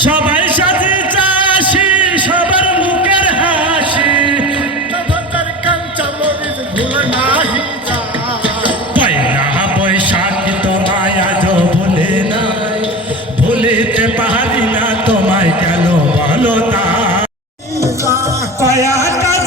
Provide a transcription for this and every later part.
সবাই সাথে চাষি সবার মুখের হাসি। পয়লা বৈশাখ তোমায় আজ ভুলে নাই? ভুলিতে পারি না তোমায় কেন বলো তা কয়া কাজ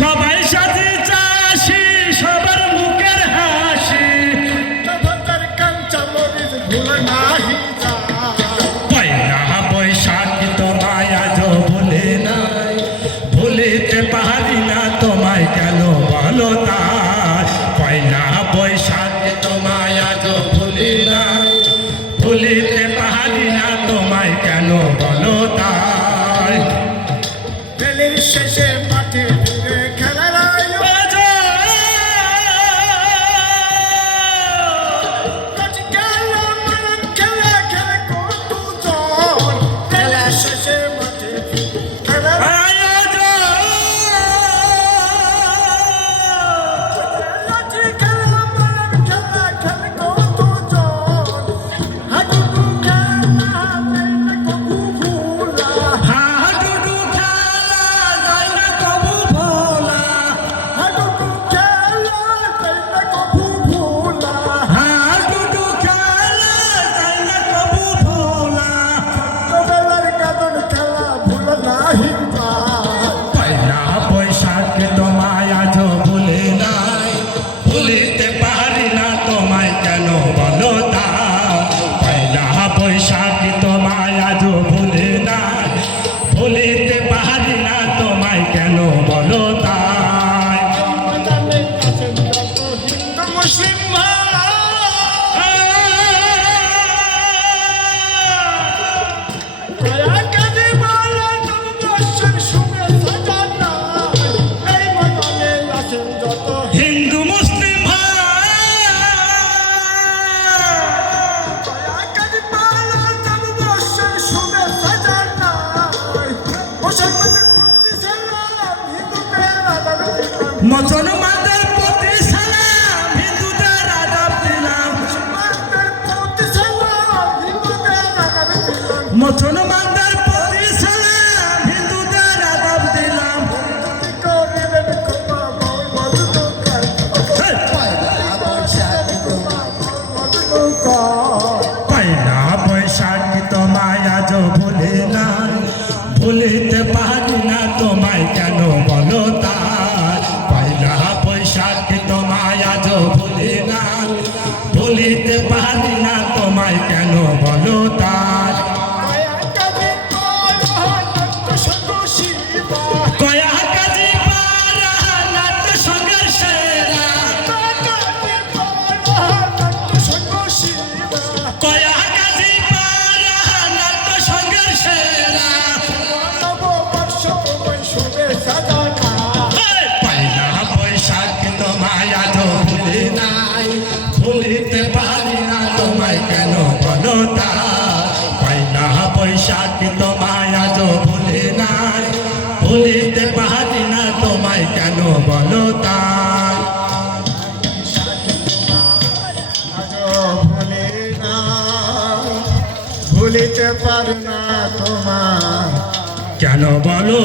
সবাই সাথে চাষি সবার মুখের হাসি। তাদের কাঞ্চা মরিদ তোমায় আজ ভুলে নাই। ভুলিতে পারি না তোমায় কেন বলো তাই পয়লা বৈশাখ তোমায় আজ ভুলি নাই। ভুলিতে পারি না তোমায় কেন বলো তাই শেষে মুসলমানদের প্রতি সালাম হিন্দুদের আদাব দিলাম। মুসলমান তোমায় আজ ভুলে নাই ভুলিতে পারি না তোমায় কেন বলো তা পয়লা বৈশাখ তোমায় আজ ভুলে নাই ভুলিতে পারি না তোমায় কেন বলো তা না ভুলিতে পারি না তোমার কেন বলো?